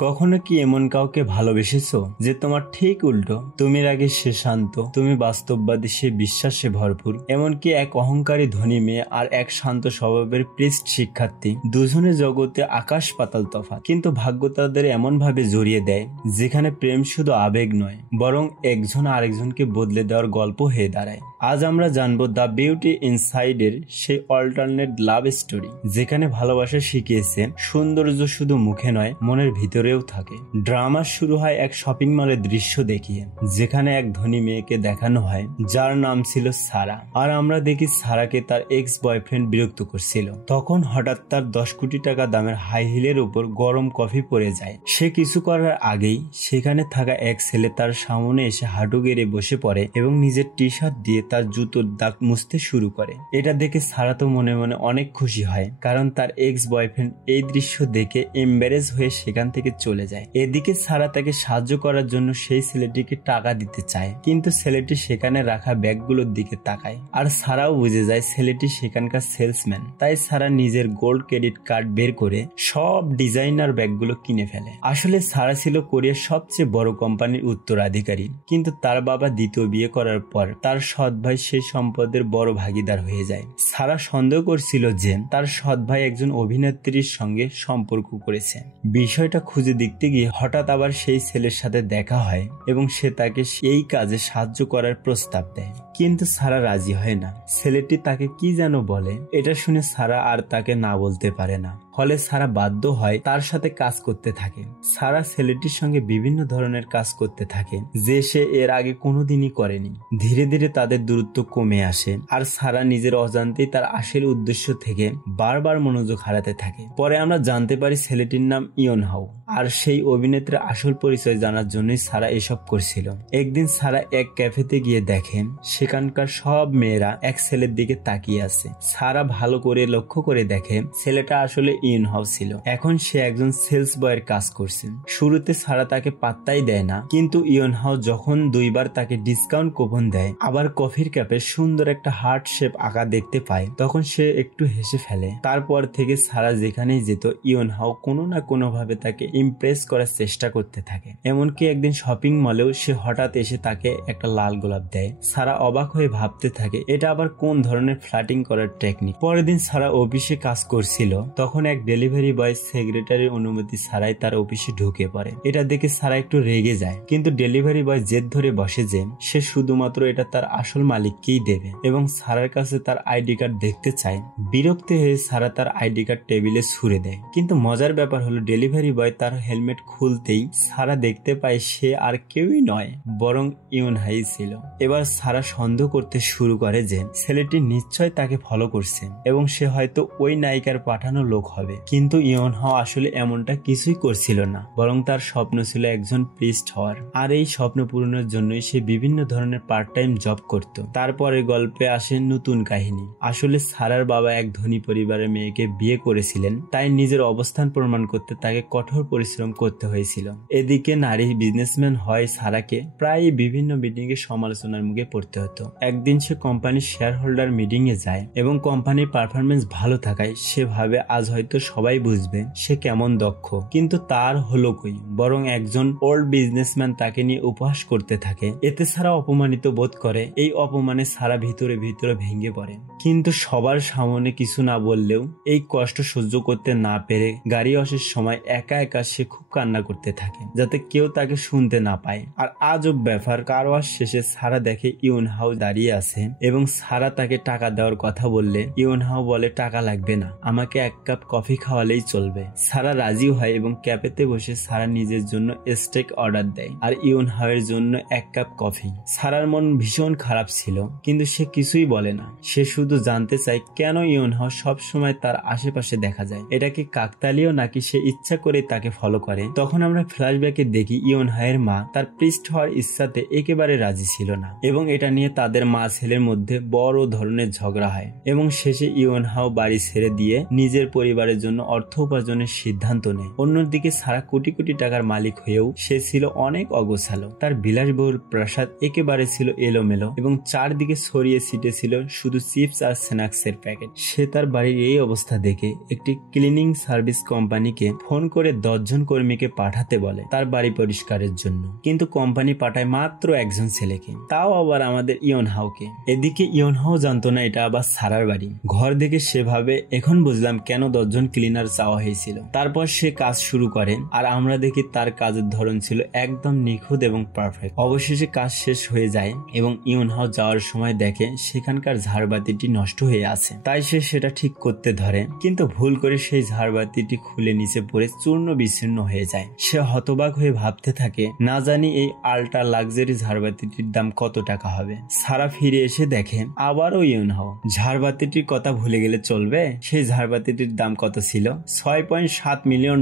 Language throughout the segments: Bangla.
কখনো কি এমন কাউকে ভালোবেসেছো যে তোমার ঠিক উল্টো? তুমি আগে সে শান্ত, তুমি বাস্তববাদী, সে বিশ্বাসে ভরপুর। এমনকি এক অহংকারী ধনী মেয়ে আর এক শান্ত স্বভাবের প্রিস্ট শিক্ষার্থী, দুজনের জগতে আকাশ পাতাল তফাৎ। কিন্তু ভাগ্য তাদের এমন ভাবে জড়িয়ে দেয় যেখানে প্রেম শুধু আবেগ নয়, বরং একজন আরেকজনকে বদলে দেওয়ার গল্প হয়ে দাঁড়ায়। আজ আমরা জানবো দ্য বিউটি ইনসাইড এর সেই অল্টারনেট লাভ স্টোরি, যেখানে ভালোবাসা শিখিয়েছে সৌন্দর্য শুধু মুখে নয়, মনের ভিতরেও থাকে। ড্রামা শুরু হয় এক শপিং মলের দৃশ্য দেখিয়ে, যেখানে এক ধনী মেয়েকে দেখানো হয় যার নাম ছিল সারা। আর আমরা দেখি সারাকে তার এক্স বয়ফ্রেন্ড বিরক্ত করছিল। তখন হঠাৎ তার 10 কোটি টাকা দামের হাই হিলের উপর গরম কফি পড়ে যায়। সে কিছু করার আগেই সেখানে থাকা এক ছেলে তার সামনে এসে হাঁটু গেড়ে বসে পড়ে এবং নিজের টি শার্ট দিয়ে তার জুতোর দাগ মুছতে শুরু করে। এটা দেখে সারা তো মনে মনে অনেক খুশি হয়, কারণ তার এক্স বয়ফ্রেন্ড এই দৃশ্য দেখে এম্বারেস হয়ে সেখান থেকে চলে যায়। এদিকে সারা তাকে সাহায্য করার জন্য সেই ছেলেটিকে টাকা দিতে চায়, কিন্তু ছেলেটি সেখানে রাখা ব্যাগগুলোর দিকে তাকায়। আর সারাও বুঝে যায় ছেলেটি সেখানকার সেলসম্যান। তাই সারা নিজের গোল্ড ক্রেডিট কার্ড বের করে সব ডিজাইনার ব্যাগগুলো কিনে ফেলে। আসলে সারা ছিল কোরিয়ার সবচেয়ে বড় কোম্পানির উত্তরাধিকারী, কিন্তু তার বাবা দ্বিতীয় বিয়ে করার পর তার সৎ ভাই সেই সম্পদের বড় ভাগিদার হয়ে যায়। সারা সন্দেহ করছিল যে তার সৎ ভাই একজন অভিনেত্রীর সঙ্গে সম্পর্ক করেছে। বিষয়টা খুঁজে দেখতে গিয়ে হঠাৎ আবার সেই ছেলের সাথে দেখা হয় এবং সে তাকে এই কাজে সাহায্য করার প্রস্তাব দেয়, কিন্তু সারা রাজি হয় না। ছেলেটি তাকে কি যেন বলে, এটা শুনে সারা আর তাকে না বলতে পারে না। ফলে সারা বাধ্য হয় তার সাথে কাজ করতে থাকে। সারা ছেলেটির সঙ্গে বিভিন্ন ধরনের কাজ করতে থাকে যে সে এর আগে কোনোদিনই করেনি। ধীরে ধীরে তাদের দূরত্ব কমে আসে আর সারা নিজের অজান্তেই তার আসল উদ্দেশ্য থেকে বারবার মনোযোগ হারাতে থাকে। পরে আমরা জানতে পারি ছেলেটির নাম ইয়ন হাও, আর সেই অভিনেত্রীর আসল পরিচয় জানার জন্যই সারা এসব করছিল। একদিন সারা এক ক্যাফেতে গিয়ে দেখেন সেখানকার সব মেয়েরা এক ছেলের দিকে তাকিয়ে আছে। সারা ভালো করে লক্ষ্য করে দেখে ছেলেটা আসলে ইয়ন হাও ছিল। এখন সে একজন সেলস বয়ের কাজ করছে। শুরুতে সারা তাকে পাত্তাই দেয় না, কিন্তু ইয়ন হাও যখন দুইবার তাকে ডিসকাউন্ট কুপন দেয়, আবার কফির কাপে সুন্দর একটা হার্ট শেপ আঁকা দেখতে পায়, তখন সে একটু হেসে ফেলে। তারপর থেকে সারা যেখানেই যেত ইয়ন হাও কোনো না কোনো ভাবে তাকে ইমপ্রেস করার চেষ্টা করতে থাকে। এমনকি একদিন শপিং মলেও সে হঠাৎ এসে তাকে একটা লাল গোলাপ দেয়। সারা অবাক হয়ে ভাবতে থাকে এটা আবার কোন ধরনের ফ্লার্টিং করার টেকনিক। পরের দিন সারা অফিসে কাজ করছিল, তখন এক ডেলিভারি বয় সেক্রেটারির অনুমতি ছাড়াই তার অফিসে ঢুকে পড়ে। এটা দেখে সারা একটু রেগে যায়, কিন্তু ডেলিভারি বয় জেদ ধরে বসে যে সে শুধুমাত্র এটা তার আসল মালিককেই দেবে এবং সারার কাছে তার আইডি কার্ড দেখতে চায়। বিরক্ত হয়ে সারা তার আইডি কার্ড টেবিলে ছুঁড়ে দেয়। কিন্তু মজার ব্যাপার হলো ডেলিভারি বয় তার হেলমেট খুলতেই সারা দেখতে পায় সে আর কেউই নয়, বরং ইয়ন হাই ছিল। এবার সারা সন্দেহ করতে শুরু করে যে ছেলেটি নিশ্চয় তাকে ফলো করছে এবং সে হয়তো ওই নায়িকার পাঠানো লোক হবে। কিন্তু ইয়ন হাও আসলে এমনটা কিছুই করছিল না, বরং তার স্বপ্ন ছিল একজন প্রিস্ট হওয়ার। আর এই স্বপ্ন পূরণের জন্যই সে বিভিন্ন ধরনের পার্ট টাইম জব করত। তারপরে গল্পে আসে নতুন কাহিনী। আসলে সারার বাবা এক ধনী পরিবারের মেয়েকে বিয়ে করেছিলেন, তাই নিজের অবস্থান প্রমাণ করতে তাকে কঠোর পরিশ্রম করতে হয়েছিল। এদিকে নারী বিজনেসম্যান হয় সারাকে প্রায় বিভিন্ন মিটিং এ সমালোচনার মুখে পড়তে হতো। একদিন সে কোম্পানির শেয়ার হোল্ডার মিটিং এ যায় এবং কোম্পানির পারফরমেন্স ভালো থাকায় সে ভাবে আজ হয়তো সবাই বুঝবে সে কেমন দক্ষ। কিন্তু তার হলো কই, বরং একজন ওল্ড বিজনেসম্যান তাকে নিয়ে উপহাস করতে থাকে। এতে সারা অপমানিত বোধ করে। এই অপমানে সারা ভিতরে ভিতরে ভেঙে পড়ে, কিন্তু সবার সামনে কিছু না বললেও এই কষ্ট সহ্য করতে না পেরে গাড়ি আসার সময় একা একা সে খুব কান্না করতে থাকে, যাতে কেউ তাকে শুনতে না পায়। আর আজব ব্যাপার, কারওয়াশ শেষে সারা দেখে ইয়ন হাও দাঁড়িয়ে আছে এবং সারা তাকে টাকা দেওয়ার কথা বললে ইয়ন হাও বলে টাকা লাগবে না, আমাকে এক কাপ কফি খাওয়ালেই চলবে। সারা রাজি হয় এবং ক্যাফেতে বসে সারা নিজের জন্য স্টেক অর্ডার দেয় আর ইয়ন হাও এর জন্য এক কাপ কফি। সারার মন ভীষণ খারাপ ছিল, কিন্তু সে কিছুই বলে না। সে শুধু জানতে চায় কেন ইয়ন হাও সবসময় তার আশেপাশে দেখা যায়। এটা কি কাকতালীয় নাকি সে ইচ্ছা করে তাকে ফলো করে? তখন আমরা ফ্ল্যাশব্যাকে দেখি ইয়ন হাওয়ের মা তার প্রিস্ট হওয়ার ইচ্ছাতে একেবারে রাজি ছিল না এবং এটা নিয়ে তাদের মা ছেলের মধ্যে বড় ধরনের ঝগড়া হয় এবং শেষে ইয়ন হাও বাড়ি ছেড়ে দিয়ে নিজের পরিবারের পরিবারের জন্য অর্থ উপার্জনের সিদ্ধান্ত নেয়। অন্যদিকে সারা কোটি কোটি টাকার মালিক হয়েও সে ছিল অনেক অগোছালো। তার বিলাসবহুল প্রাসাদ একেবারে ছিল এলোমেলো এবং চারদিকে ছড়িয়ে ছিটে ছিল শুধু চিপস আর স্ন্যাক্সের প্যাকেট। সে তার বাড়ির এই অবস্থা দেখে একটি ক্লিনিং সার্ভিস কোম্পানিকে ফোন করে 10 জন কর্মীকে পাঠাতে বলে তার বাড়ি পরিষ্কারের জন্য, কিন্তু কোম্পানি পাঠায় মাত্র একজন ছেলেকে, তাও আবার আমাদের ইয়নহাওকে। এদিকে ইয়নহাও জানতো না এটা আবার সারার বাড়ি। ঘর দেখে সেভাবে এখন বুঝলাম কেন 10 জন ক্লিনার চাওয়া হয়েছিল। তারপর সে কাজ শুরু করে আর আমরা দেখি তার কাজের ধরন ছিল একদম নিখুঁত এবং পারফেক্ট। অবশেষে কাজ শেষ হয়ে যায় এবং ইয়নহাও যাওয়ার সময় দেখে সেখানকার ঝাড়বাতিটি নষ্ট হয়ে আছে। তাই সে সেটা ঠিক করতে ধরে, কিন্তু ভুল করে সেই ঝাড়বাতিটি খুলে নিচে পড়ে চূর্ণ বিচ্ছিন্ন হয়ে যায়। সে হতবাক হয়ে ভাবতে থাকে, না জানি এই আল্ট্রা লাক্সারি ঝাড়বাতিটির দাম কত টাকা হবে। সারা ফিরে এসে দেখে আবারও ইয়নহাও। ঝাড়বাতিটির কথা ভুলে গেলে চলবে? সেই ঝাড়বাতিটির দাম কত ছিল? $6.7 মিলিয়ন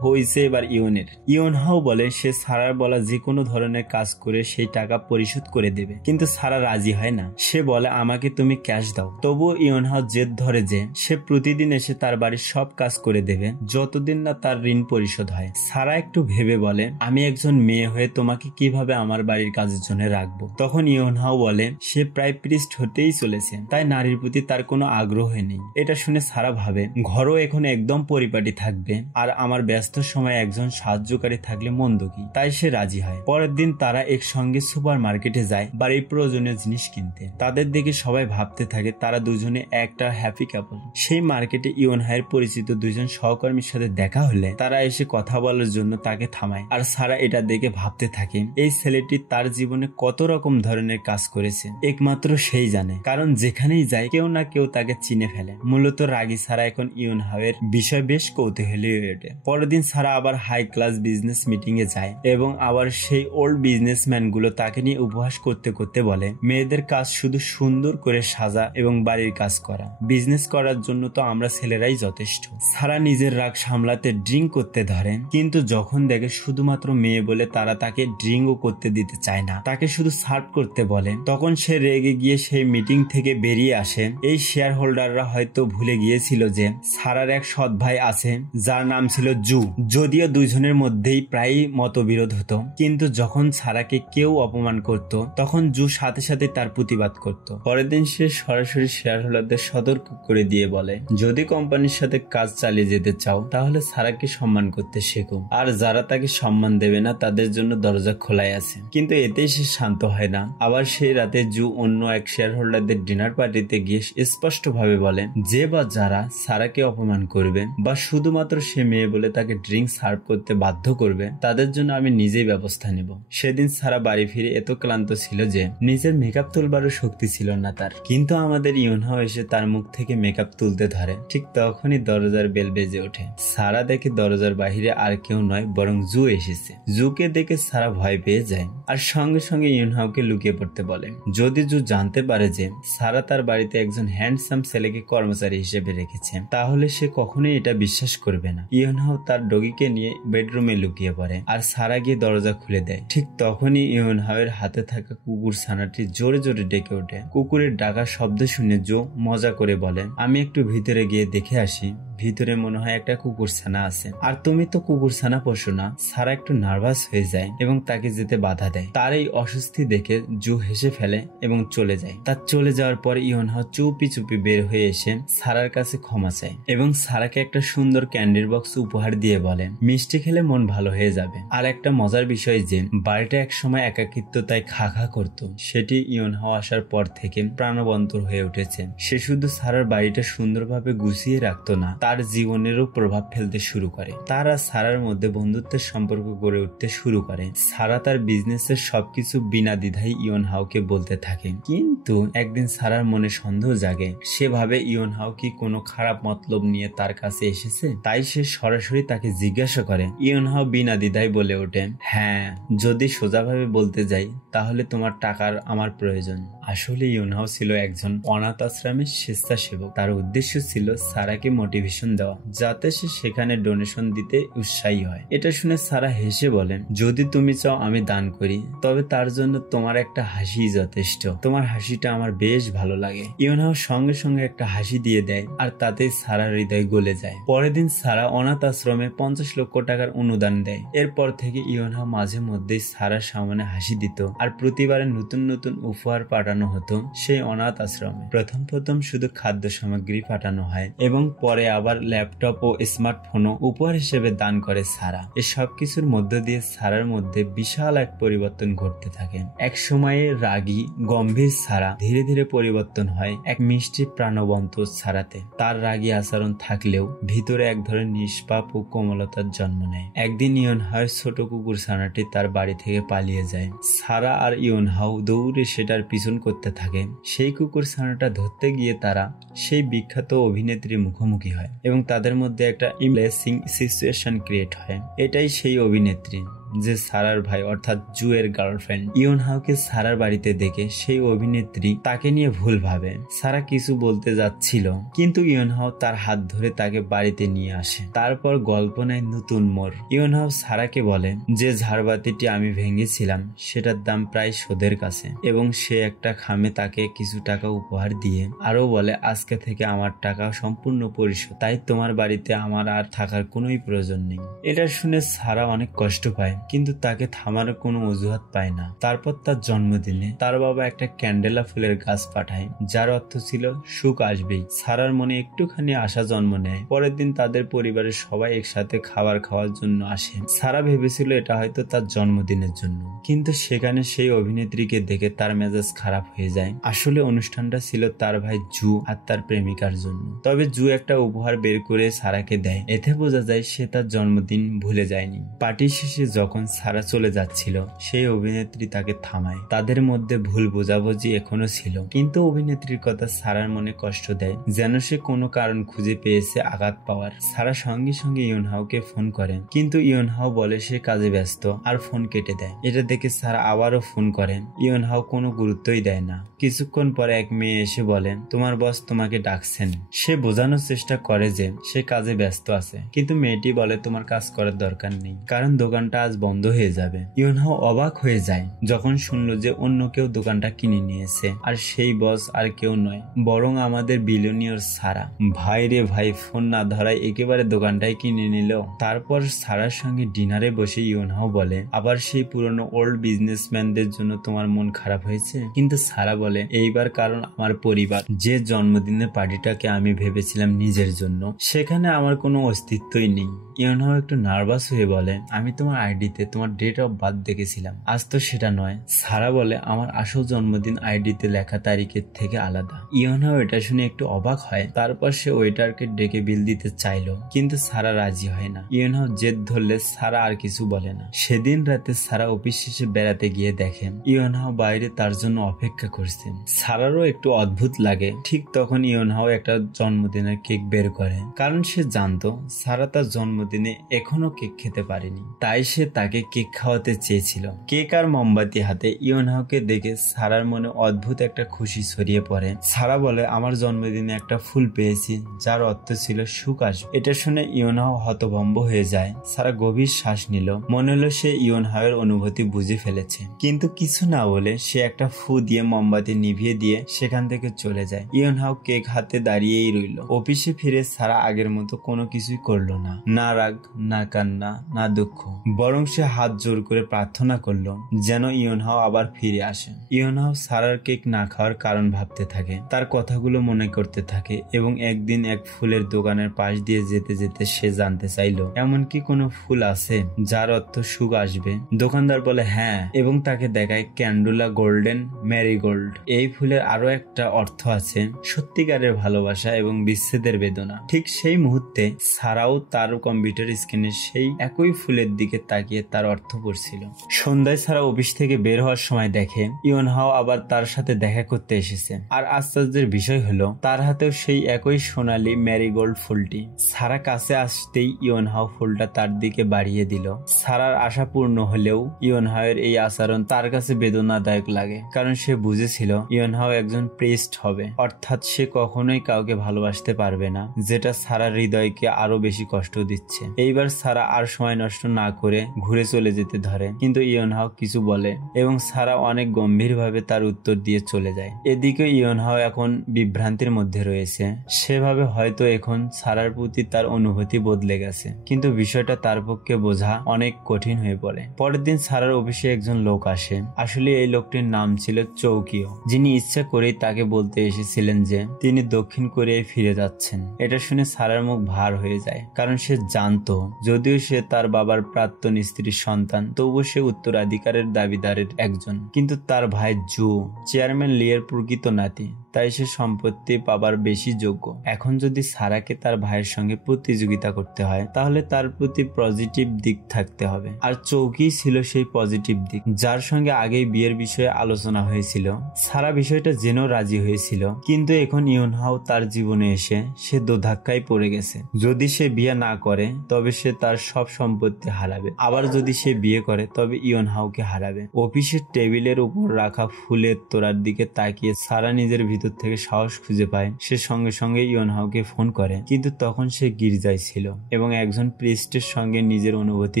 হয়েছে এবার ইয়নের। ইয়নহাও বলে সে সারার বলা যে কোনো ধরনের কাজ করে সেই টাকা পরিশোধ করে দেবে, কিন্তু সারা রাজি হয় না। সে বলে আমাকে তুমি ক্যাশ দাও। তবুও ইয়নহাও জেদ ধরে যে সে প্রতিদিন এসে তার বাড়ির সব কাজ করে দেবে যতদিন না তার ঋণ পরিশোধ হয়। সারা একটু ভেবে বলে, আমি একজন মেয়ে হয়ে তোমাকে কিভাবে আমার বাড়ির কাজের জন্য রাখবো? তখন ইয়নহাও বলে সে প্রায় প্রিস্ট হতেই চলেছে, তাই নারীর প্রতি তার কোনো আগ্রহ নেই। এটা শুনে সারা ভাবে ঘরও এখন একদম পরিপাটি থাকবে আর আমার ব্যস্ত সময় একজন সাহায্যকারী থাকলে মন্দ কি। তাই সে রাজি হয়। পরের দিন তারা একসঙ্গে সুপার মার্কেটে যায় বাড়ির প্রয়োজনীয় জিনিস কিনতে। তাদের দেখে সবাই ভাবতে থাকে তারা দুজনে একটা হ্যাপি কাপল। সেই মার্কেটে ইয়নহাওয়ের পরিচিত 2 জন সহকর্মীর সাথে দেখা হলে তারা এসে কথা বলার জন্য তাকে থামায়। আর সারা এটা দেখে ভাবতে থাকে এই ছেলেটি তার জীবনে কত রকম ধরনের কাজ করেছে একমাত্র সেই জানে, কারণ যেখানেই যায় কেউ না কেউ তাকে চিনে ফেলে। মূলত রাগী সারা এখন ইয়নহাওয়ের বিষয় বেশ কৌতূহলী হয়ে ওঠে। পরের দিন সারা আবার হাই ক্লাস বিজনেস মিটিং এ যায় এবং আবার সেই ওল্ড বিজনেসম্যান গুলো তাকে নিয়ে উপহাস করতে করতে বলে মেয়েদের কাজ শুধু সুন্দর করে সাজা এবং বাড়ির কাজ করা, বিজনেস করার জন্য তো আমরা ছেলেরাই যথেষ্ট। সারা নিজের রাগ সামলাতে ড্রিঙ্ক করতে ধরে, কিন্তু যখন দেখে শুধুমাত্র মেয়ে বলে তারা তাকে ড্রিঙ্কও করতে দিতে চায় না, তাকে শুধু সার্ভ করতে বলে, তখন সে রেগে গিয়ে সেই মিটিং থেকে বেরিয়ে আসে। এই শেয়ার হোল্ডাররা হয়তো ভুলে গিয়েছিল যে সারার এক সৎ ভাই আছে যার নাম ছিল জু। যদিও দুইজনের মধ্যেই প্রায় মতবিরোধ হতো, কিন্তু যখন সারাকে কেউ অপমান করত তখন জু সাথে সাথে তার প্রতিবাদ করত। পরের দিন সে সরাসরি শেয়ার হোল্ডারদের সতর্ক করে দিয়ে বলে যদি কোম্পানির সাথে কাজ চালিয়ে যেতে চাও তাহলে সারাকে সম্মান করতে শেখো, আর যারা তাকে সম্মান দেবে না তাদের জন্য দরজা খোলাই আছে। কিন্তু এতেই সে শান্ত হয় না। আবার সেই রাতে জু অন্য এক শেয়ার হোল্ডারদের ডিনার পার্টিতে গিয়ে স্পষ্ট ভাবে বলে যে বা যারা সারাকে অপমান করবে বা শুধুমাত্র সে মেয়ে বলে তাকে ড্রিঙ্ক সার্ভ করতে বাধ্য করবে তাদের জন্য আমি নিজেই ব্যবস্থা নেব। সেদিন সারা বাড়ি ফিরে এত ক্লান্ত ছিল যে নিজের মেকআপ তুলবারও শক্তি ছিল না তার। কিন্তু আমাদের ইয়নহাও এসে তার মুখ থেকে মেকআপ তুলতে ধরে। ঠিক তখনই দরজার বেল বেজে ওঠে। সারা দেখে দরজার বাহিরে আর কেউ নয় বরং জু এসেছে। জুকে দেখে সারা ভয় পেয়ে যায় আর সঙ্গে সঙ্গে ইয়নহাওকে লুকিয়ে পড়তে বলে। যদি জু জানতে পারে যে সারা তার বাড়িতে একজন হ্যান্ডসাম ছেলেকে কর্মচারী হিসেবে রেখেছে তাহলে সে কখনোই এটা বিশ্বাস করবে না। ইয়নহাও তার ডগিকে নিয়ে বেডরুমে লুকিয়ে পড়ে আর সারা গিয়ে দরজা খুলে দেয়। ঠিক তখনই ইয়নহাওয়ের হাতে থাকা কুকুর ছানাটি জোরে জোরে ডেকে ওঠে। কুকুরের ডাকার শব্দ শুনে জো মজা করে বলে আমি একটু ভিতরে গিয়ে দেখে আসি, ভিতরে মনে হয় একটা কুকুর ছানা আছে। আর তুমি তো কুকুর ছানা পোষো না। সারা একটু নার্ভাস হয়ে যায় এবং তাকে যেতে বাধা দেয়। তার এই অস্বস্তি দেখে জু হেসে ফেলে এবং চলে যায়। তার চলে যাওয়ার পর ইয়নহাও চুপি চুপি বের হয়ে এসে সারার কাছে ক্ষমা চায় এবং সারাকে একটা সুন্দর ক্যান্ডির বক্স উপহার দিয়ে বলেন মিষ্টি খেলে মন ভালো হয়ে যাবে। আর একটা মজার বিষয় যে বাড়িটা একসময় একাকিত্বতায় খা খা করত, সেটি ইয়নহাও আসার পর থেকে প্রাণবন্তর হয়ে উঠেছে। সে শুধু সারার বাড়িটা সুন্দরভাবে গুছিয়ে রাখতো না, তার জীবনেরও প্রভাব ফেলতে শুরু করে। তারা সারার মধ্যে বন্ধুত্বের সম্পর্ক গড়ে উঠতে শুরু করে। সারা তার বিজনেসের সবকিছু বিনা দ্বিধায় ইয়নহাওকে বলতে থাকে। কিন্তু একদিন সারার মনে সন্দেহ জাগে। সে ভাবে ইয়নহাও কি কোনো খারাপ মতলব নিয়ে তার কাছে এসেছে। তাই সে সরাসরি তাকে জিজ্ঞাসা করে। ইয়নহাও বিনা দ্বিধায় বলে ওঠে হ্যাঁ, যদি সোজাভাবে বলতে যাই তাহলে তোমার টাকার আমার প্রয়োজন। আসলে ইয়নহাও ছিল একজন অনাথ আশ্রমের স্বেচ্ছাসেবক। তার উদ্দেশ্য ছিল সারাকে মোটিভেশন দেওয়া যাতে সে সেখানে ডোনেশন দিতে উৎসাহী হয়। এটা শুনে সারা হেসে বলেন যদি তুমি চাও আমি দান করি, তবে তার জন্য তোমার একটা হাসি যথেষ্ট। তোমার হাসিটা আমার বেশ ভালো লাগে। ইয়নহাও সঙ্গে সঙ্গে একটা হাসি দিয়ে দেয় আর তাতে সারার হৃদয় হৃদয় গলে যায়। পরের দিন সারা অনাথ আশ্রমে 50 লক্ষ টাকার অনুদান দেয়। এরপর থেকে ইয়োনহাও মাঝে মধ্যেই সারার সামনে হাসি দিত আর প্রতিবারে নতুন নতুন উপহার পাঠানো হতো সেই অনাথ আশ্রমে। প্রথম শুধু খাদ্য সামগ্রী পাঠানো হয় এবং পরে আবার ল্যাপটপ ও স্মার্টফোনও উপহার হিসেবে দান করে সারা। এই সবকিছুর মধ্য দিয়ে সারার মধ্যে বিশাল এক পরিবর্তন ঘটতে থাকে। এক সময়ে রাগী গম্ভীর সারা ধীরে ধীরে পরিবর্তন হয় এক মিষ্টি প্রাণবন্ত সারাতে। তার রাগী আচরণ থাকলেও ভিতরে এক ধরনের নিষ্পাপ ও কোমলতার জন্ম নেয়। একদিন ইয়োনহাওয়ের ছোট কুকুর ছানাটি তার বাড়ি থেকে পালিয়ে যায়। সারা আর ইয়োনহাও দৌড়ে সেটার পিছন করতে থাকে। সেই কুকুর ছানাটা ধরতে গিয়ে তারা সেই বিখ্যাত অভিনেত্রীর মুখোমুখি হয় এবং তাদের মধ্যে একটা ইমপ্রেসিং সিচুয়েশন ক্রিয়েট হয়। এটাই সেই অভিনেত্রী যে সারার ভাই অর্থাৎ জু এর গার্লফ্রেন্ড। ইয়োনহাওকে সারার বাড়িতে দেখে সেই অভিনেত্রী তাকে নিয়ে ভুল ভাবে। সারা কিছু বলতে যাচ্ছিল কিন্তু ইয়োনহাও তার হাত ধরে তাকে বাড়িতে নিয়ে আসে। তারপর গল্প নেয় নতুন মোড়। ইয়োনহাও সারাকে বলে যে ঝাড়বাতিটি আমি ভেঙেছিলাম সেটার দাম প্রায় শোধের কাছে এবং সে একটা খামে তাকে কিছু টাকা উপহার দিয়ে আরো বলে আজকে থেকে আমার টাকা সম্পূর্ণ পরিশোধ, তাই তোমার বাড়িতে আমার আর থাকার কোনোই প্রয়োজন নেই। এটা শুনে সারা অনেক কষ্ট পায় কিন্তু তাকে থামানোর কোনো অজুহাত পায় না। তারপর তার জন্মদিনে তার বাবা একটা ক্যান্ডেলা ফুলের গাছ পাঠায় যার অর্থ ছিল সুখ আসবেই। সারার মনে একটুখানি আশা জন্ম নেয়। পরের দিন তাদের পরিবারের সবাই একসাথে খাবার খাওয়ার জন্য আসে। সারা ভেবেছিল এটা হয়তো তার জন্মদিনের জন্য, কিন্তু সেখানে সেই অভিনেত্রীকে দেখে তার মেজাজ খারাপ হয়ে যায়। আসলে অনুষ্ঠানটা ছিল তার ভাই জু আর তার প্রেমিকার জন্য। তবে জু একটা উপহার বের করে সারাকে দেয়। এতে বোঝা যায় সে তার জন্মদিন ভুলে যায়নি। পার্টি শেষে যখন সারা চলে যাচ্ছিল সেই অভিনেত্রী তাকে থামায়। তাদের মধ্যে ভুল বোঝাবুঝি এখনো ছিল কিন্তু অভিনেত্রীর কথা সারার মনে কষ্ট দেয়, যেন সে কোনো কারণ খুঁজে পেয়েছে আঘাত পাওয়ার। সারা সঙ্গে সঙ্গে ইয়োনহাওকে ফোন করে কিন্তু ইয়োনহাও বলে সে কাজে ব্যস্ত আর ফোন কেটে দেয়। এটা দেখে সারা আবারও ফোন করেন। ইয়োনহাও কোনো গুরুত্বই দেয় না। কিছুক্ষণ পরে এক মেয়ে এসে বলেন তোমার বস তোমাকে ডাকছেন। সে বোঝানোর চেষ্টা করে যে সে কাজে ব্যস্ত আছে কিন্তু মেয়েটি বলে তোমার কাজ করার দরকার নেই কারণ দোকানটা আজ বন্ধ হয়ে যাবে। ইয়োনহাও অবাক হয়ে যায় যখন শুনলো যে অন্য কেউ দোকানটা কিনে নিয়েছে আর সেই বস আর কেউ নয় বরং আমাদের বিলিয়নিয়ার সারা। ভাই রে ভাই, ফোন না ধরায় একেবারে দোকানটাই কিনে নিল। তারপর সারার সঙ্গে ডিনারে বসে ইয়োনহাও বলে আবার সেই পুরনো ওল্ড বিজনেসম্যানদের জন্য তোমার মন খারাপ হয়েছে। কিন্তু সারা বলে এইবার কারণ আমার পরিবার, যে জন্মদিনের পার্টিটাকে আমি ভেবেছিলাম নিজের জন্য সেখানে আমার কোনো অস্তিত্বই নেই। ইয়োনহাও একটু নার্ভাস হয়ে বলে আমি তোমার আইডিতে তোমার ডেট অফ বার্থ দেখেছিলাম, আজ তো সেটা নয়। সারা বলে আমার আসল জন্মদিন আইডিতে লেখা তারিখের থেকে আলাদা। ইয়োনহাও এটা শুনে একটু অবাক হয়। তারপর সে ওয়েটারকে ডেকে বিল দিতে চাইলো কিন্তু সারা রাজি হয় না। ইয়োনহাও জেদ ধরলে সারা আর কিছু বলে না। সেদিন রাতে সারা অফিস শেষে বেড়াতে গিয়ে দেখেন ইয়োনহাও বাইরে তার জন্য অপেক্ষা করছেন। সারারও একটু অদ্ভুত লাগে। ঠিক তখন ইয়োনহাও একটা জন্মদিনের কেক বের করে কারণ সে জানতো সারা তার জন্মদিনে এখনো কেক খেতে পারেনি, তাই সে তাকে কেক খাওয়াতে চেয়েছিল। কেক আর মোমবাতি হাতে ইয়োনহাওকে দেখে সারার মনে অদ্ভুত একটা খুশি ছড়িয়ে পড়ে। সারা বলে আমার জন্মদিনে একটা ফুল পেয়েছি যার অর্থ ছিল সুখ আসবে। এটা শুনে ইয়োনহাও হতভম্ব হয়ে যায়। সারা গভীর শ্বাস নিল। মনে হলো সে ইয়োনহাওয়ের অনুভূতি বুঝে ফেলেছে কিন্তু কিছু না বলে সে একটা ফু দিয়ে মোমবাতি নিভিয়ে দিয়ে সেখান থেকে চলে যায়। ইয়োনহাও কেক হাতে দাঁড়িয়েই রইল। অফিসে ফিরে সারা আগের মতো কোনো কিছুই করলো না, না রাগ না কান্না না দুঃখ, বরং সে হাত জোর করে প্রার্থনা করলো যেন ইয়োনহাও আবার ফিরে আসে। ইয়োনহাও সারার কেক না খাওয়ার কারণ ভাবতে থাকে, তার কথাগুলো মনে করতে থাকে এবং একদিন এক ফুলের দোকানের পাশ দিয়ে যেতে যেতে সে জানতে চাইলো এমন কি কোনো ফুল আছে যার অর্থ সুখ আসবে। দোকানদার বলে হ্যাঁ এবং তাকে দেখায় ক্যান্ডুলা গোল্ডেন ম্যারিগোল্ড। এই ফুলের আরো একটা অর্থ আছে সত্যিকারের ভালোবাসা এবং বিচ্ছেদের বেদনা। ঠিক সেই মুহূর্তে সারাও তার কম্পিউটার স্ক্রিনে সেই একই ফুলের দিকে তাকিয়ে তার অর্থ পড়ছিল। সন্ধ্যায় সারা অফিস থেকে বের হওয়ার সময় দেখে ইয়োনহাও আবার তার সাথে দেখা করতে এসেছে আর আশ্চর্যের বিষয় হলো তার হাতেও সেই একই সোনালী ম্যারিগোল্ড ফুলটি। সারা কাছে আসতেই ইয়োনহাও ফুলটা তার দিকে বাড়িয়ে দিল। সারার আশা পূর্ণ হলেও ইয়োনহাওয়ের এই আচরণ তার কাছে বেদনাদায়ক লাগে কারণ সে বুঝেছিল ইয়োনহাও একজন প্রিস্ট হবে, অর্থাৎ সে কখনোই কাউকে ভালোবাসতে পারবে না যেটা সারার হৃদয়কে আরো বেশি কষ্ট দিচ্ছে। এইবার সারা আর সময় নষ্ট না করে ঘুরে চলে যেতে ধরে, কিন্তু ইয়নহাও কিছু বলে এবং সারা অনেক গম্ভীরভাবে তার উত্তর দিয়ে চলে যায়। এদিকে ইয়নহাও এখন বিভ্রান্তির মধ্যে রয়েছে। সেভাবে হয়তো এখন সারার প্রতি তার অনুভূতি বদলে গেছে, কিন্তু বিষয়টা তার পক্ষে বোঝা অনেক কঠিন হয়ে পড়ে। পরের দিন সারার অফিসে একজন লোক আসে। আসলে এই লোকটির নাম ছিল চৌকিও, যিনি ইচ্ছা করেই তাকে বলতে এসেছিলেন যে তিনি দক্ষিণ কোরিয়ায় ফিরে যাচ্ছেন। এটা শুনে সারার মুখ ভার হয়ে যায়, কারণ সে জানতো যদিও সে তার বাবার প্রাক্তন স্ত্রীর সন্তান, তবুও সে উত্তরাধিকারের দাবিদারের একজন। কিন্তু তার ভাই জু চেয়ারম্যান লিয়ের প্রকৃত নাতি, তাই সে সম্পত্তি পাবার বেশি যোগ্য। এখন যদি সারাকে তার ভাইয়ের সঙ্গে প্রতিযোগিতা করতে হয়, তাহলে তার প্রতি পজিটিভ দিক থাকতে হবে, আর চৌকি ছিল সেই পজিটিভ দিক, যার সঙ্গে আগেই বিয়ের বিষয়ে আলোচনা হয়েছিল। সারা বিষয়টা জেনেও রাজি হয়েছিল, কিন্তু এখন ইয়নহাও তার জীবনে এসে সে দোধাক্কায় পড়ে গেছে। যদি সে বিয়ে না করে তবে সে তার সব সম্পত্তি হারাবে, আবার যদি সে বিয়ে করে তবে ইয়নহাওকে হারাবে। অফিসের টেবিলের উপর রাখা ফুলের তোড়ার দিকে তাকিয়ে সারা নিজের ভিতর থেকে সাহস খুঁজে পায়। সে সঙ্গে সঙ্গে ইয়নহাওকে ফোন করে, কিন্তু তখন সে গির্জায় ছিল এবং একজন প্রিস্টের সঙ্গে নিজের অনুভূতি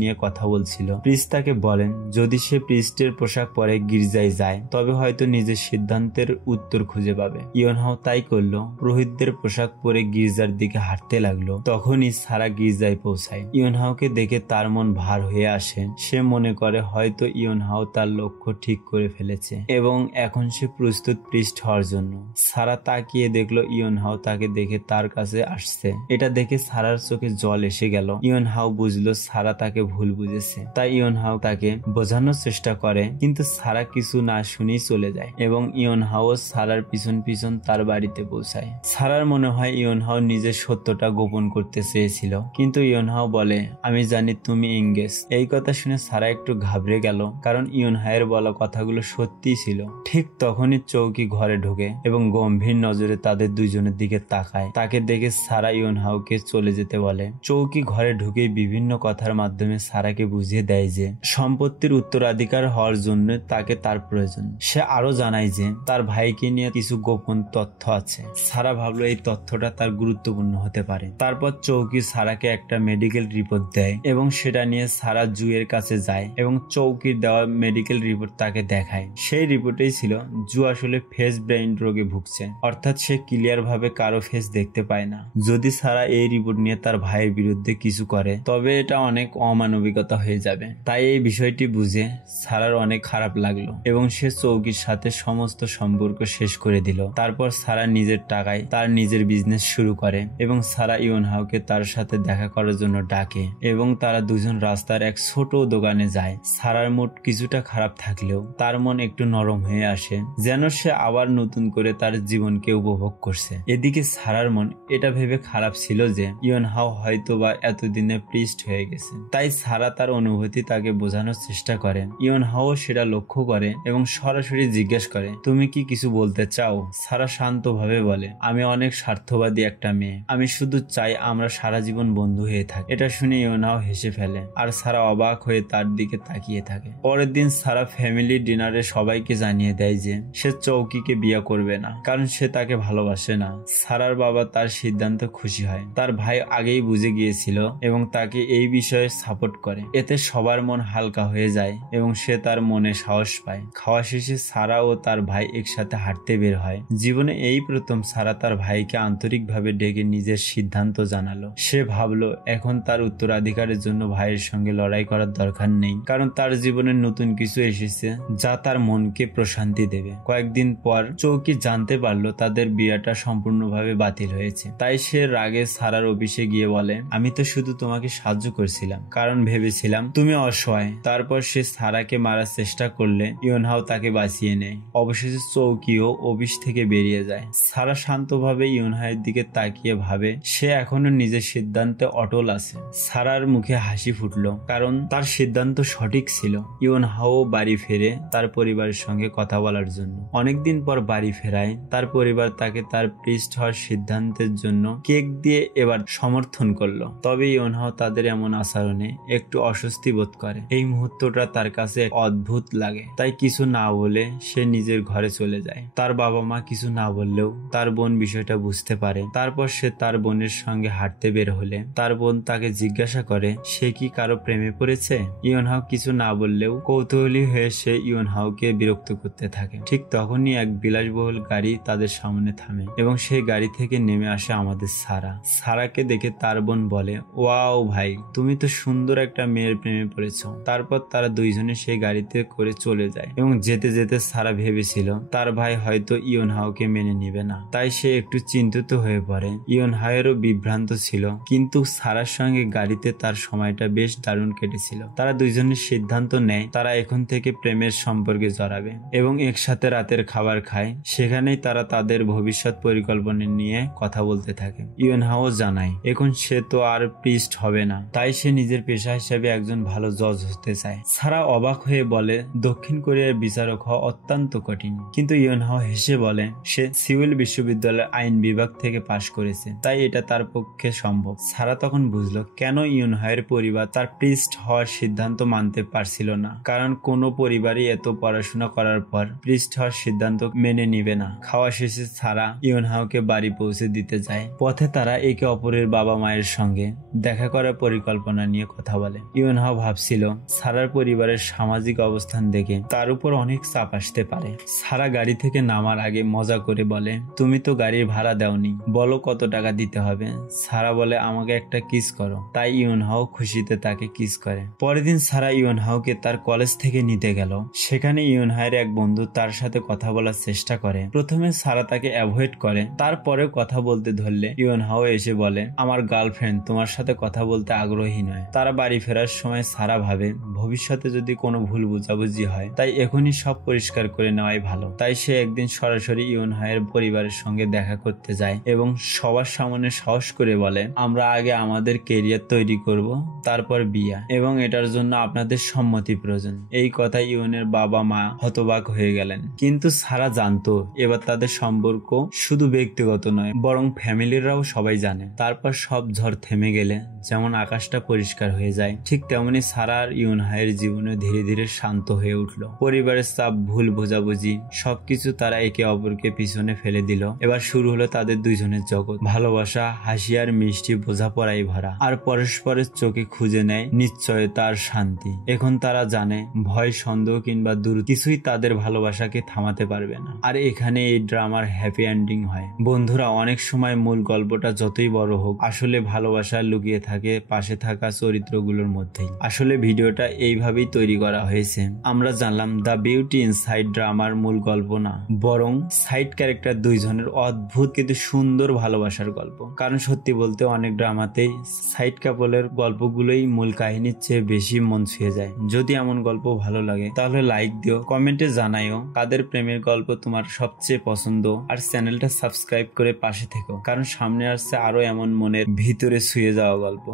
নিয়ে কথা বলছিল। প্রিস্ট তাকে বলেন যদি সে প্রিস্টের পোশাক পরে গির্জায় যায় তবে হয়তো নিজের সিদ্ধান্তের উত্তর খুঁজে পাবে। ইয়নহাও তাই করলো, পুরোহিতদের পোশাক পরে গির্জার দিকে হাঁটতে লাগলো। তখনই সারা গির্জায় পৌঁছায়। ইয়নহাওকে দেখে তার মন ভার হয়ে আসে। সে মনে করে হয়তো ইয়নহাও তার লক্ষ্য ঠিক করে ফেলেছে এবং এখন সে প্রস্তুত প্রিস্ট হওয়ার জন্য। সারা তাকিয়ে দেখলো ইয়নহাও তাকে দেখে তার কাছে আসছে। এটা দেখে সারার চোখে জল এসে গেল। ইয়নহাও বুঝলো সারা তাকে ভুল বুঝেছে, তাই ইয়নহাও তাকে বোঝানোর চেষ্টা করে, কিন্তু সারা কিছু না শুনেই চলে যায় এবং ইয়নহাও সারার পিছন পিছন তার বাড়িতে পৌঁছায়। সারার মনে হয় ইয়নহাও নিজের সত্যটা গোপন করতে চেয়েছিল, কিন্তু ইয়নহাও বলে আমি জানি তুমি এঙ্গেজ। এই কথা শুনে সারা একটু ঘাবড়ে গেল, কারণ ইয়নহাওয়ের বলা কথাগুলো সত্যিই ছিল। ঠিক তখনই চৌকি ঘরে ঢোকে এবং গম্ভীর নজরে তাদের দুইজনের দিকে তাকায়। তাকে দেখে সারা ইয়নহাওকে চলে যেতে বলে। চৌকি ঘরে ঢুকে বিভিন্ন কথার মাধ্যমে সারাকে বুঝিয়ে দেয় যে সম্পত্তির উত্তরাধিকার হওয়ার জন্য তাকে তার প্রয়োজন। সে আরো জানায় যে তার ভাইকে নিয়ে কিছু গোপন তথ্য আছে। সারা ভাবলো এই তথ্যটা তার গুরুত্বপূর্ণ হতে পারে। তারপর চৌকি সারাকে একটা মেডিকেল রিপোর্ট দেয় এবং সেটা নিয়ে সারা জুয়ের কাছে যায় এবং চৌকির দেওয়া মেডিকেল রিপোর্ট তাকে দেখায়। সেই রিপোর্টেই ছিল জু আসলে ফেস ব্রেইন রোগে ভুগছে, অর্থাৎ সে ক্লিয়ার ভাবে কারো ফেস দেখতে পায় না। যদি সারা এই রিপোর্ট নিয়ে তার ভাইয়ের বিরুদ্ধে কিছু করে তবে এটা অনেক অমানবিকতা হয়ে যাবে। তাই এই বিষয়টি বুঝে সারার অনেক খারাপ লাগলো এবং সে চৌকির সাথে সমস্ত সম্পর্ক শেষ করে দিল। তারপর সারা নিজের টাকায় তার নিজের বিজনেস শুরু করে এবং সারা ইয়নহাওকে তার সাথে দেখা করার জন্য ডাকে এবং তারা দুজন রাস্তার এক ছোট দোকানে যায়। সারার মুড কিছুটা খারাপ থাকলেও তার মন একটু নরম হয়ে আসে, যেন সে আবার নতুন করে তার জীবনকে উপভোগ করছে। এদিকে সারার মন এটা ভেবে খারাপ ছিল যে ইয়নহাও হয়তো বা এতদিনে প্রিস্ট হয়ে গেছে। তাই সারা তার অনুভূতি তাকে বোঝানোর চেষ্টা করে। ইয়নহাও সেটা লক্ষ্য করে এবং সরাসরি জিজ্ঞেস করে তুমি কি কিছু বলতে চাও? সারা শান্তভাবে বলে আমি অনেক স্বার্থবাদী একটা মেয়ে, আমি শুধু চাই আমরা সারা জীবন বন্ধু হয়ে থাকি। এটা শুনে ইয়নহাও হেসে ফেলে আর সারা অবাক হয়ে তার দিকে তাকিয়ে থাকে। পরের দিন সারা ফ্যামিলি ডিনারে সবাইকে জানিয়ে দেয় যে সে চৌকিকে বিয়ে করবে না, কারণ সে তাকে ভালোবাসে না। সারার বাবা তার সিদ্ধান্ত খুশি হয়। তার ভাই আগেই বুঝে গিয়েছিল এবং তাকে এই বিষয়ে সাপোর্ট করে। এতে সবার মন হালকা হয়ে যায় এবং সে তার মনে সাহস পায়। খাওয়া শেষে সারা ও তার ভাই একসাথে হাঁটতে বের হয়। জীবনে এই প্রথম সারা তার ভাইকে আন্তরিকভাবে ডেকে নিজের সিদ্ধান্ত জানালো। সে ভাবলো এখন তার উত্তরাধিকারের জন্য ভাইয়ের সঙ্গে লড়াই করার দরকার নেই, কারণ তার জীবনে নতুন কিছু এসেছে যা তার মনকে প্রশান্তি দেবে। কয়েকদিন পর চৌকি জানতে পারলো তাদের বিয়েটা সম্পূর্ণভাবে বাতিল হয়েছে। তাই সে রাগে সারার অফিসে গিয়ে বলে আমি তো শুধু তোমাকে সাহায্য করছিলাম, কারণ ভেবেছিলাম তুমি অসহায়। তারপর সে সারাকে মারার চেষ্টা করলে ইয়নহাও তাকে বাঁচিয়ে নেয়। অবশেষে চৌকিও অফিস থেকে বেরিয়ে যায়। সারা শান্তভাবে ইয়নহাওয়ের দিকে তাকিয়ে ভাবে সে এখনো নিজের সিদ্ধান্তে অটল আছে। সারার মুখে হাসি ফুটলো, কারণ তার সিদ্ধান্ত সঠিক ছিল। ইয়নহাও বাড়ি ফেরে তার পরিবারের সঙ্গে কথা বলার জন্য। অনেকদিন পর বাড়ি ফেরায় তার পরিবার তাকে তার প্রিস্ট হওয়ার সিদ্ধান্তের জন্য কেক দিয়ে এবার সমর্থন করলো। তবে ইয়নহাও তাদের এমন আচরণে একটু অস্বস্তি বোধ করে। এই মুহূর্তটা তার কাছে অদ্ভুত লাগে। তাই কিছু না বলে সে নিজের ঘরে চলে যায়। তার বাবা মা কিছু না বললেও তার বোন বিষয়টা বুঝতে পারে। তারপর সে তার বোনের সঙ্গে হাঁটতে বের হলে তার বোন তাকে জিজ্ঞাসা করে সে কি কারো প্রেমে প্রেমে পড়েছে? ইউনহাও কিছু না বললেও কৌতূহলী হয়ে সে ইউনহাওকে বিরক্ত করতে থাকে। ঠিক তখনই এক বিলাসবহুল গাড়ি তাদের সামনে থামে এবং সেই গাড়ি থেকে নেমে আসে আমাদের সারা। সারাকে দেখে তার বোন বলে, ওয়াও ভাই, তুমি তো সুন্দর একটা মেয়ের প্রেমে পড়েছো। তারপর তারা দুইজনে সেই গাড়িতে করে চলে যায় এবং যেতে যেতে সারা ভেবেছিল তার ভাই হয়তো ইউনহাওকে মেনে নিবে না, তাই সে একটু চিন্তিত হয়ে পড়ে। ইউনহাওয়েরও বিভ্রান্ত ছিল, কিন্তু সারার সঙ্গে গাড়িতে তার সময়টা বেশ দারুণ কেটেছিল। তারা দুইজনের সিদ্ধান্ত নেয় তারা এখন থেকে প্রেমের সম্পর্কে জড়াবে এবং একসাথে রাতের খাবার খায়। সেখানেই তারা তাদের ভবিষ্যৎ পরিকল্পনা নিয়ে কথা বলতে থাকে। ইউনহাও জানায় এখন সে তো আর প্রিস্ট হবে না, তাই সে নিজের পেশা হিসেবে একজন ভালো জজ হতে চায়। সারা অবাক হয়ে বলে, দক্ষিণ কোরিয়ার বিচারক হওয়া অত্যন্ত কঠিন। কিন্তু ইউনহাও হেসে বলে সে সিউল বিশ্ববিদ্যালয়ের আইন বিভাগ থেকে পাশ করেছে, তাই এটা তার পক্ষে সম্ভব। সারা তখন বুঝলো কেন ইউনহাওয়ের পরিবার তার প্রিস্ট হওয়ার সিদ্ধান্ত মানতে পারছিল না, কারণ কোনো পরিবারই এত পড়াশোনা করার পর প্রিস্ট হওয়ার সিদ্ধান্ত মেনে নিবে না। খাওয়া শেষে সারা ইউনহাওকে বাড়ি পৌঁছে দিতে যায়। পথে তারা একে অপরের বাবা মায়ের সঙ্গে দেখা করার পরিকল্পনা নিয়ে কথা বলে। ইউনহাও ভাবছিল সারার পরিবারের সামাজিক অবস্থান দেখে তার উপর অনেক চাপ আসতে পারে। সারা গাড়ি থেকে নামার আগে মজা করে বলে, তুমি তো গাড়ির ভাড়া দেওনি, বলো কত টাকা দিতে হবে। সারা বলে, আমাকে একটা কিস করো। তাই ইউনহাও খুশিতে তাকে কিস করে। পরের দিন সারা ইউনহাওকে তার কলেজ থেকে নিতে গেল। সেখানে ইউনহাওয়ের এক বন্ধু তার সাথে কথা বলার চেষ্টা করে। প্রথমে সারা তাকে অ্যাভয়েড করে, তারপরে কথা বলতে ধরলে ইউনহাও এসে বলে, আমার গার্লফ্রেন্ড তোমার সাথে কথা বলতে আগ্রহী নয়। তারা বাড়ি ফেরার সময় সারা ভাবে ভবিষ্যতে যদি কোনো ভুল বোঝাবুঝি হয় তাই এখনই সব পরিষ্কার করে নেওয়াই ভালো। তাই সে একদিন সরাসরি ইউনহাওয়ের পরিবারের সঙ্গে দেখা করতে যায় এবং সবার সামনে সাহস করে বলে, আমরা আগে আমাদের কেরিয়ার তৈরি করব, তারপর বিয়ে, এবং এটার জন্য আপনাদের সম্মতি প্রয়োজন। এই কথায় ইউনের বাবা মা হতবাক হয়ে গেলেন, কিন্তু সারা জানতো এবার তাদের সম্পর্ক শুধু ব্যক্তিগত নয় বরং ফ্যামিলিরাও সবাই জানে। তারপর সব ঝড় থেমে গেলে যেমন আকাশটা পরিষ্কার হয়ে যায়, ঠিক তেমনি সারা আর ইউনহাওয়ের জীবনে ধীরে ধীরে শান্ত হয়ে উঠল। পরিবারের চাপ, ভুল বোঝাবুঝি সবকিছু তারা একে অপরকে পিছনে ফেলে দিল। এবার শুরু হলো তাদের দুইজনের জগৎ, ভালোবাসা, হাসি আর মিষ্টি বোঝাপড়াই ভরা, আর পরস্পরের চোখে খুঁজে নেয় নিশ্চয়তা আর শান্তি। এখন তারা জানে ভয়, সন্দেহ কিংবা দূর কিছুই তাদের ভালোবাসাকে থামাতে পারবে না। আর এখানে এই ড্রামার হ্যাপি এন্ডিং হয়। বন্ধুরা, অনেক সময় মূল গল্পটা যতই বড় হোক, আসলে ভালোবাসা লুকিয়ে থাকে পাশে থাকা চরিত্রগুলোর মধ্যেই। আসলে ভিডিওটা এইভাবেই তৈরি করা হয়েছে। আমরা জানলাম দ্য বিউটি ইনসাইড ড্রামার মূল গল্প না, বরং সাইড ক্যারেক্টার দুইজনের অদ্ভুত কিন্তু সুন্দর ভালোবাসার গল্প। কারণ সত্যি বলতে অনেক ড্রামাতেই সাইড কাপলের গল্পগুলোই মূল কাহিনীর চেয়ে বেশি মন ছুঁয়ে যায়। যদি এমন গল্প ভালো লাগে তাহলে লাইক দিও, কমেন্টে জানাইও কাদের প্রেমের গল্প তোমার সবচেয়ে পছন্দ, আর চ্যানেলটা সাবস্ক্রাইব করে পাশে থেকো, কারণ সামনে আসছে আরো এমন মনের ভিতরে ছুঁয়ে যাওয়া গল্প।